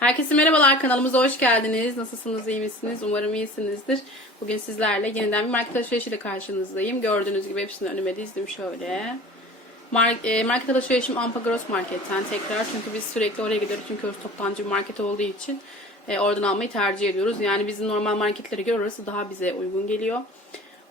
Herkese merhabalar kanalımıza hoş geldiniz. Nasılsınız, iyi misiniz? Umarım iyisinizdir. Bugün sizlerle yeniden bir market alışverişiyle karşınızdayım. Gördüğünüz gibi hepsini önüme dizdim şöyle. E, market alışverişim Ampagros Market'ten tekrar. Çünkü biz sürekli oraya gidiyoruz. Çünkü orası toptancı bir market olduğu için e, oradan almayı tercih ediyoruz. Yani bizim normal marketlere göre orası daha bize uygun geliyor.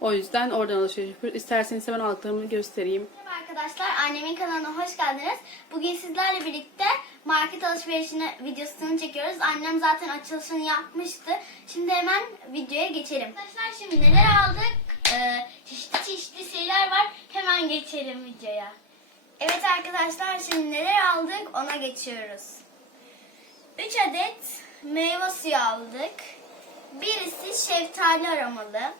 O yüzden oradan alışveriş yapıyoruz. İsterseniz hemen aldıklarımı göstereyim. Merhaba arkadaşlar, annemin kanalına hoş geldiniz. Bugün sizlerle birlikte market alışverişini videosunu çekiyoruz. Annem zaten açılışını yapmıştı. Şimdi hemen videoya geçelim. Arkadaşlar şimdi neler aldık? Ee, çeşitli çeşitli şeyler var. Hemen geçelim videoya. Evet arkadaşlar şimdi neler aldık ona geçiyoruz. 3 adet meyve suyu aldık. Birisi şeftali aromalı.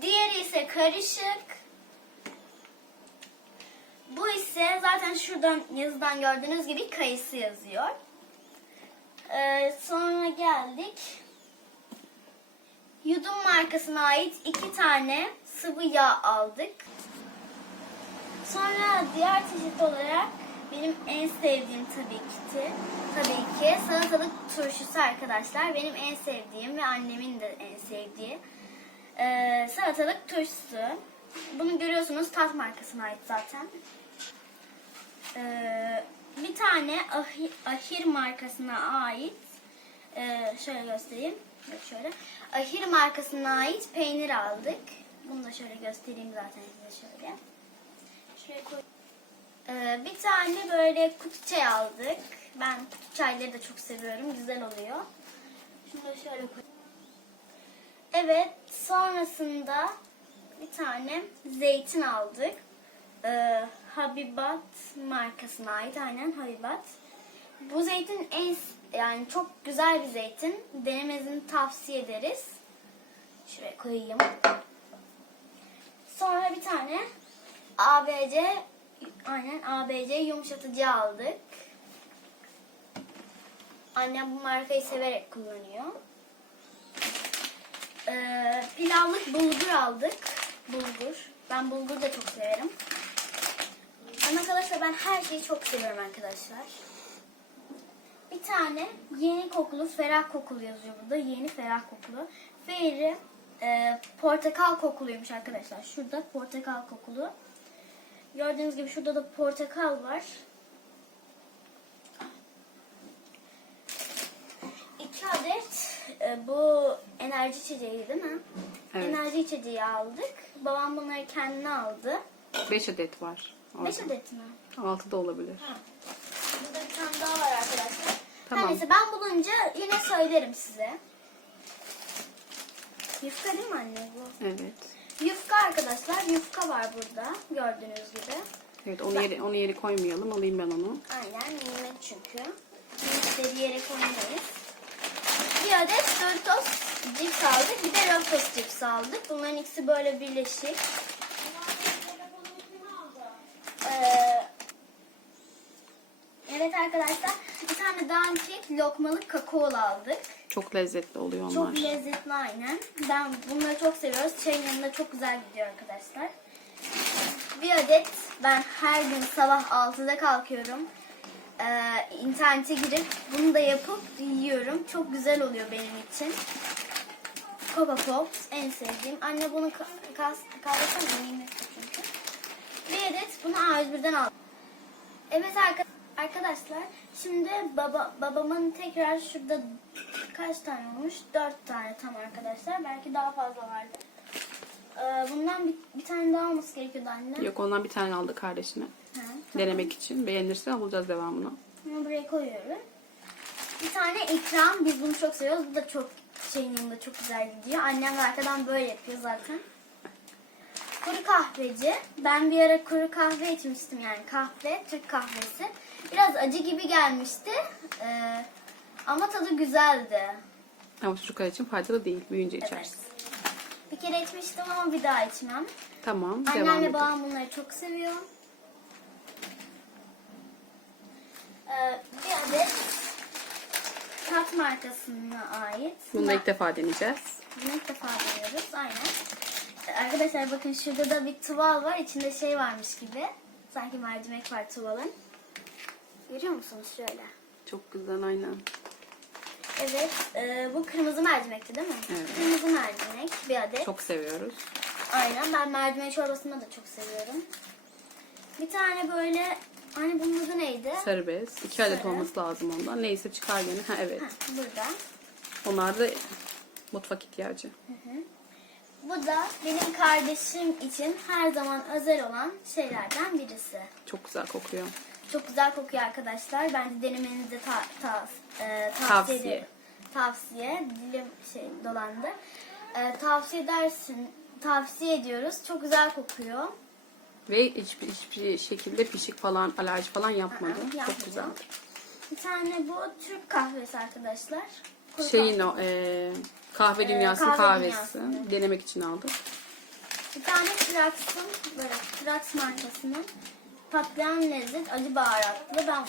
Diğeri ise karışık. Bu ise zaten şuradan yazıdan gördüğünüz gibi kayısı yazıyor. Ee, sonra geldik. Yudum markasına ait iki tane sıvı yağ aldık. Sonra diğer çeşit olarak benim en sevdiğim tabii ki tabii ki salatalık turşusu arkadaşlar. Benim en sevdiğim ve annemin de en sevdiği ee, salatalık turşusu. Bunu görüyorsunuz tat markasına ait zaten. Ee, bir tane ahir, ahir markasına ait ee, şöyle göstereyim. Yok şöyle. Ahir markasına ait peynir aldık. Bunu da şöyle göstereyim zaten size şöyle. Şuraya. Ee, bir tane böyle kutu çay aldık. Ben kutu çayları da çok seviyorum. Güzel oluyor. Şunu da şöyle koy. Evet, sonrasında bir tane zeytin aldık. Ee, Habibat markasına ait aynen Habibat. Bu zeytin en yani çok güzel bir zeytin. Denemenizi tavsiye ederiz. Şuraya koyayım. Sonra bir tane ABC aynen ABC yumuşatıcı aldık. Annem bu markayı severek kullanıyor. Ee, pilavlık bulgur aldık. Bulgur. Ben bulgur da çok severim. Ama arkadaşlar ben her şeyi çok seviyorum arkadaşlar. Bir tane yeni kokulu, ferah kokulu yazıyor burada. Yeni ferah kokulu. Fairy e, portakal kokuluymuş arkadaşlar. Şurada portakal kokulu. Gördüğünüz gibi şurada da portakal var. İki adet e, bu enerji içeceği değil mi? Evet. Enerji içeceği aldık. Babam bunları kendine aldı. 5 adet var. Beş orada. adet mi? 6 da olabilir. Burada bir tane daha var arkadaşlar. Tamam. Her neyse ben bulunca yine söylerim size. Yufka değil mi anne bu? Evet. Yufka arkadaşlar. Yufka var burada. Gördüğünüz gibi. Evet onu yeri, onu yeri koymayalım. Alayım ben onu. Aynen nimet çünkü. İstediği yere koymayız. Bir adet Doritos cips aldık. Bir de Ruffles cips aldık. Bunların ikisi böyle birleşik. Ee, evet arkadaşlar bir tane dandik lokmalık kakaolu aldık. Çok lezzetli oluyor onlar. Çok lezzetli aynen. Ben bunları çok seviyoruz. Çayın yanında çok güzel gidiyor arkadaşlar. Bir adet ben her gün sabah 6'da kalkıyorum. Ee, internete girip bunu da yapıp yiyorum. Çok güzel oluyor benim için. Coca Pops en sevdiğim. Anne bunu ka- kas kavrasana yemek çünkü. Bir adet bunu A101'den aldım. Evet arka- arkadaşlar şimdi baba babamın tekrar şurada kaç tane olmuş? Dört tane tam arkadaşlar. Belki daha fazla vardı. Ee, bundan bir, bir tane daha olması gerekiyordu anne. Yok ondan bir tane aldı kardeşine. Ha, Denemek için. Beğenirse alacağız devamını. Bunu buraya koyuyorum. Bir tane ikram. Biz bunu çok seviyoruz. Bu da çok şeyin yanında çok güzel gidiyor. Annem arkadan böyle yapıyor zaten. Kuru kahveci. Ben bir ara kuru kahve içmiştim yani kahve, Türk kahvesi. Biraz acı gibi gelmişti. Ee, ama tadı güzeldi. Ama çocuklar için faydalı değil. Büyüyünce içersin. Bir kere içmiştim ama bir daha içmem. Tamam. devam Annemle edelim. babam bunları çok seviyor. Ee, bir adet tat markasına ait. Bunu da ilk defa deneyeceğiz. Bunu ilk defa deniyoruz. Aynen. Arkadaşlar bakın şurada da bir tuval var. İçinde şey varmış gibi. Sanki mercimek var tuvalın. Görüyor musunuz şöyle? Çok güzel aynen. Evet, e, bu kırmızı mercimekti değil mi? Evet. Kırmızı mercimek bir adet. Çok seviyoruz. Aynen ben mercimek çorbasını da çok seviyorum. Bir tane böyle hani bunun adı neydi? Sarı bez. İki adet Sarı. olması lazım ondan. Neyse çıkar gene. Ha evet. Heh, burada. Onlar da mutfak ihtiyacı. Bu da benim kardeşim için her zaman özel olan şeylerden birisi. Çok güzel kokuyor. Çok güzel kokuyor arkadaşlar. Bence denemenizi ta, ta, e, tavsiye, Tavsiye. ederim. Tavsiye. Dilim şey dolandı. E, tavsiye edersin. Tavsiye ediyoruz. Çok güzel kokuyor. Ve hiçbir, hiçbir şekilde pişik falan, alerji falan yapmadı. Aa, Çok güzel. Bir tane bu Türk kahvesi arkadaşlar. Kuru Şeyin kahve. o e, kahve Ee, dünyası kahve kahvesi. dünyası. Denemek için aldık. Bir tane Trax'ın böyle Trax markasının patlayan lezzet acı baharatlı. Ben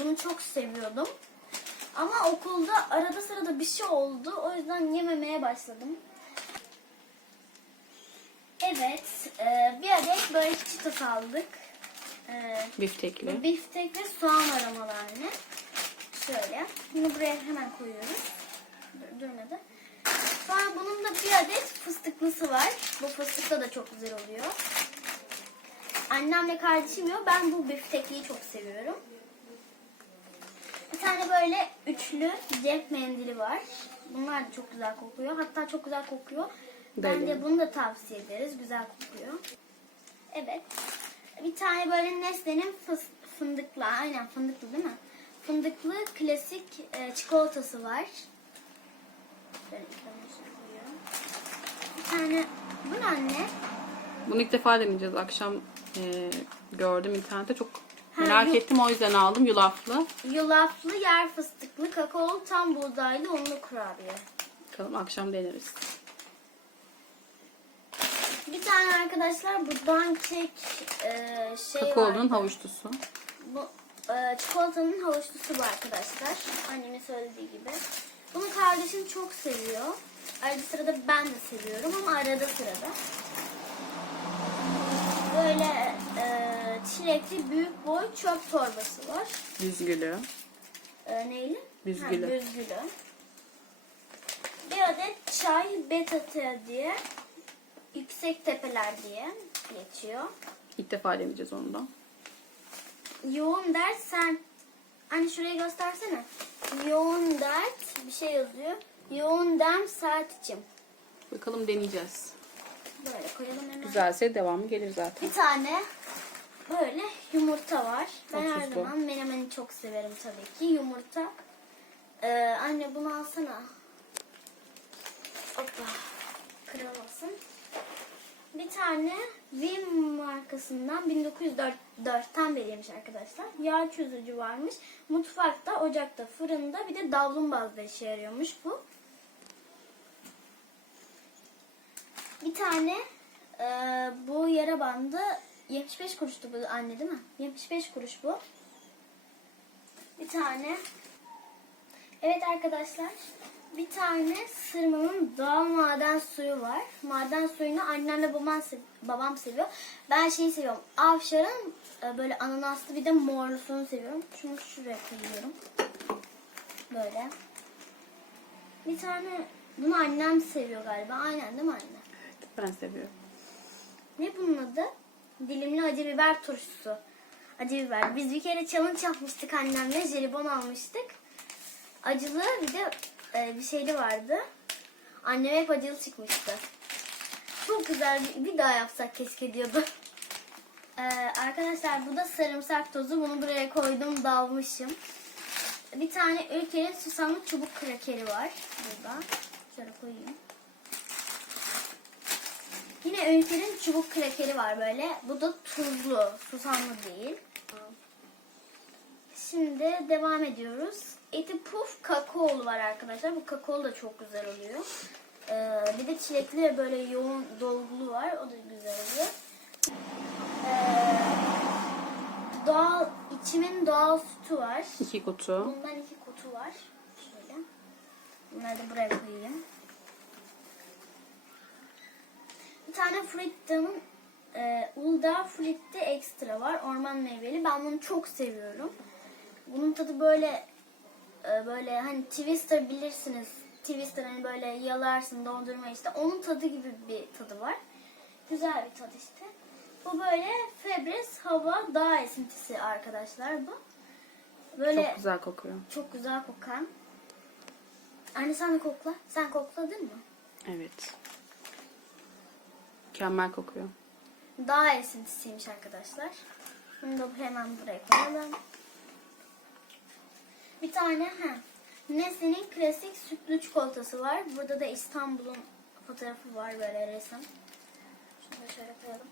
bunu çok seviyordum. Ama okulda arada sırada bir şey oldu. O yüzden yememeye başladım. Evet. e, bir adet böyle çitos aldık. E, Biftekli. biftek ve soğan aromalarını. Şöyle. Bunu buraya hemen koyuyoruz. Dur, durmadı. Sonra bunun da bir adet fıstıklısı var. Bu fıstıklı da çok güzel oluyor. Annemle kardeşim yiyor. Ben bu biftekliyi çok seviyorum. Bir tane böyle üçlü cep mendili var. Bunlar da çok güzel kokuyor. Hatta çok güzel kokuyor. Bence Beğendim. bunu da tavsiye ederiz. Güzel kokuyor. Evet. Bir tane böyle Nestle'nin fıs- fındıklı, aynen fındıklı değil mi? Fındıklı klasik e, çikolatası var. Böyle. Bir tane, bu ne anne? Bunu ilk defa deneyeceğiz. Akşam e, gördüm internette. Çok Ha, merak yok. ettim. O yüzden aldım. Yulaflı. Yulaflı yer fıstıklı kakaolu tam buğdaylı unlu kurabiye. Bakalım akşam deneriz. Bir tane arkadaşlar bu bankek e, şey Kakaolunun vardı. havuçlusu. Bu e, çikolatanın havuçlusu bu arkadaşlar. Annemin söylediği gibi. Bunu kardeşim çok seviyor. Arada sırada ben de seviyorum ama arada sırada. Böyle e, çilekli büyük boy çöp torbası var. Büzgülü. E, neyli? Büzgülü. Ha, büzgülü. Bir adet çay betata diye yüksek tepeler diye geçiyor. İlk defa deneyeceğiz onu da. Yoğun dert sen. Anne şurayı göstersene. Yoğun dert bir şey yazıyor. Yoğun dem saat için. Bakalım deneyeceğiz. Böyle koyalım hemen. Güzelse devamı gelir zaten. Bir tane böyle yumurta var. Ben her zaman menemeni çok severim tabii ki. Yumurta. Ee, anne bunu alsana. Hoppa. Kırılmasın. Bir tane Vim markasından 1904'ten beriymiş arkadaşlar. Yağ çözücü varmış. Mutfakta, ocakta, fırında bir de davlumbazda işe yarıyormuş bu. Tane e, bu yara bandı 75 kuruştu bu anne değil mi? 75 kuruş bu. Bir tane Evet arkadaşlar bir tane sırmanın doğal maden suyu var. Maden suyunu annemle babam, babam seviyor. Ben şeyi seviyorum. Avşar'ın e, böyle ananaslı bir de morlusunu seviyorum. Şunu şuraya koyuyorum. Böyle. Bir tane bunu annem seviyor galiba. Aynen değil mi anne? Ben seviyorum. Ne bunun adı? Dilimli acı biber turşusu. Acı biber. Biz bir kere challenge yapmıştık annemle. Jelibon almıştık. Acılı bir de e, bir şeyli vardı. Annem hep acılı çıkmıştı. Çok güzel. Bir, daha yapsak keşke diyordu. Ee, arkadaşlar bu da sarımsak tozu. Bunu buraya koydum dalmışım. Bir tane ülkenin susamlı çubuk krakeri var. Burada. Şöyle koyayım. Yine Ülker'in çubuk krakeri var böyle. Bu da tuzlu, susamlı değil. Şimdi devam ediyoruz. Eti puf kakaolu var arkadaşlar. Bu kakaolu da çok güzel oluyor. Ee, bir de çilekli ve böyle yoğun dolgulu var. O da güzel oluyor. Ee, doğal, içimin doğal sütü var. İki kutu. Bundan iki kutu var. Şöyle. Bunları da buraya koyayım. Bir tane Fritta'nın e, Uludağ Fritti Extra var. Orman meyveli. Ben bunu çok seviyorum. Bunun tadı böyle e, böyle hani Twister bilirsiniz. Twister hani böyle yalarsın dondurma işte. Onun tadı gibi bir tadı var. Güzel bir tadı işte. Bu böyle Febres hava dağ esintisi arkadaşlar bu. Böyle Çok güzel kokuyor. çok güzel kokan. Anne sen de kokla. Sen kokladın mı? Evet. Mükemmel kokuyor. Dağ esintisiymiş arkadaşlar. Bunu da hemen buraya koyalım. Bir tane he. Nestle'nin klasik sütlü çikolatası var. Burada da İstanbul'un fotoğrafı var böyle resim. Şunu da şöyle koyalım.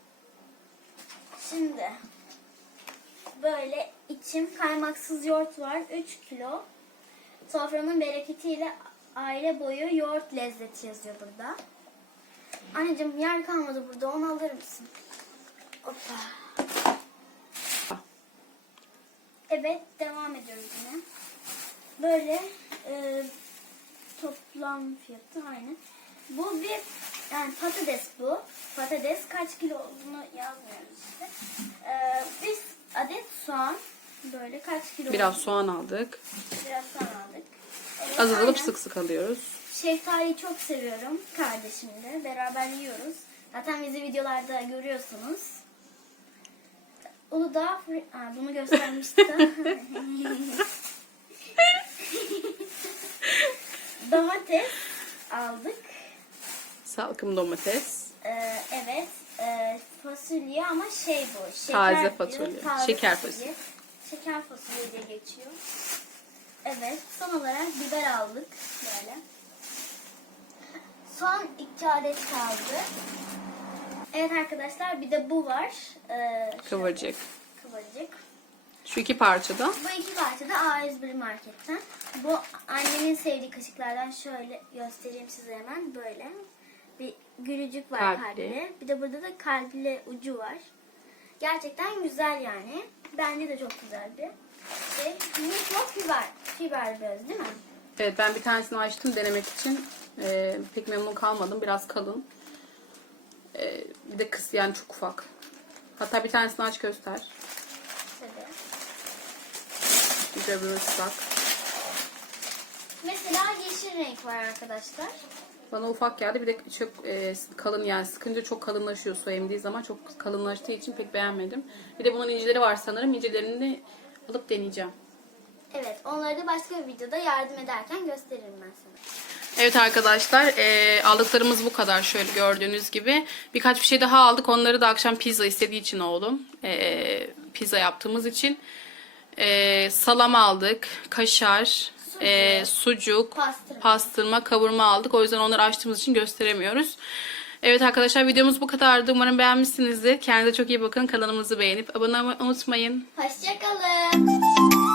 Şimdi böyle içim kaymaksız yoğurt var. 3 kilo. Sofranın bereketiyle aile boyu yoğurt lezzeti yazıyor burada. Anneciğim yer kalmadı burada. Onu alır mısın? Hoppa. Evet devam ediyoruz yine. Böyle e, toplam fiyatı aynı. Bu bir yani patates bu. Patates kaç kilo olduğunu yazmıyoruz işte. E, bir adet soğan böyle kaç kilo Biraz olduğunu- soğan aldık. biraz soğan aldık. Evet, Az alıp sık sık alıyoruz. Şeftaliyi çok seviyorum kardeşimle. Beraber yiyoruz. Zaten bizi videolarda görüyorsunuz. Uludağ Aa, bunu göstermiştim. Domates aldık. Salkım domates. Ee, evet. e, fasulye ama şey bu. Şeker Taze diyor, fasulye, taze şeker fasulye. Şeker fasulye diye geçiyor. Evet. Son olarak biber aldık. Böyle. Son iki adet kaldı. Evet arkadaşlar bir de bu var. Ee, şöyle Kıvırcık. Kıvırcık. Şu iki parçada. Bu iki parça da A101 marketten. Bu annemin sevdiği kaşıklardan şöyle göstereyim size hemen böyle. Bir gülücük var Kalpli. kalpli. Bir de burada da kalpli ucu var. Gerçekten güzel yani. Bence de çok güzel bir şey. Mikro fiber. Fiber göz değil mi? Evet ben bir tanesini açtım denemek için. Ee, pek memnun kalmadım. Biraz kalın. Ee, bir de kıs yani çok ufak. Hatta bir tanesini aç göster. Tabii. Bir de öbürü ıslak. Mesela yeşil renk var arkadaşlar. Bana ufak geldi. Bir de çok e, kalın yani sıkınca çok kalınlaşıyor su emdiği zaman. Çok kalınlaştığı için pek beğenmedim. Bir de bunun incileri var sanırım. İncilerini de alıp deneyeceğim. Evet onları da başka bir videoda yardım ederken gösteririm ben sana. Evet arkadaşlar e, aldıklarımız bu kadar şöyle gördüğünüz gibi. Birkaç bir şey daha aldık. Onları da akşam pizza istediği için oğlum. E, pizza yaptığımız için. E, salam aldık. Kaşar. e, sucuk. Pastırma. Pastırma. Kavurma aldık. O yüzden onları açtığımız için gösteremiyoruz. Evet arkadaşlar videomuz bu kadardı. Umarım beğenmişsinizdir. Kendinize çok iyi bakın. Kanalımızı beğenip abone olmayı unutmayın. Hoşçakalın.